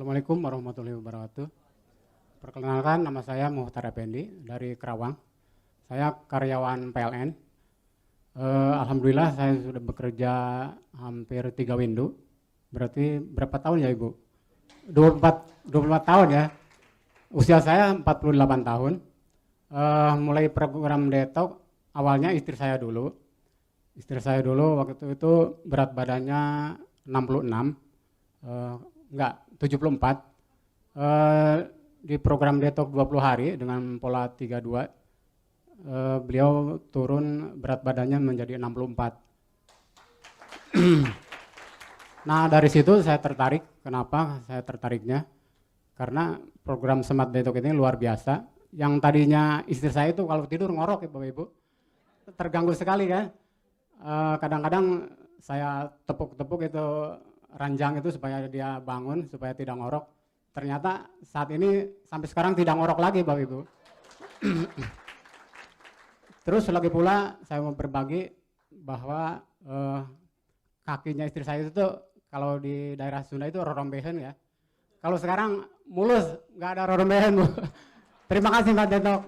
Assalamualaikum warahmatullahi wabarakatuh. Perkenalkan, nama saya Muhtar Effendi dari Kerawang. Saya karyawan PLN. Alhamdulillah saya sudah bekerja hampir 3 window. Berarti berapa tahun ya Ibu? 24 tahun ya. Usia saya 48 tahun. Mulai program detox awalnya istri saya dulu. Istri saya dulu waktu itu berat badannya 66. Enggak, 74. Di program detox 20 hari dengan pola 32. Beliau turun berat badannya menjadi 64. Nah, dari situ saya tertarik. Kenapa saya tertariknya? Karena program Smart Detox ini luar biasa. Yang tadinya istri saya itu kalau tidur ngorok ya Bapak Ibu. Terganggu sekali kan. Kadang-kadang saya tepuk-tepuk itu ranjang itu supaya dia bangun, supaya tidak ngorok. Ternyata saat ini sampai sekarang tidak ngorok lagi Bapak Ibu. Terus lagi pula saya mau berbagi bahwa kakinya istri saya itu kalau di daerah Sunda itu rorombehen ya. Kalau sekarang mulus, nggak ada rorombehen Bu. Terima kasih Mbak Detok.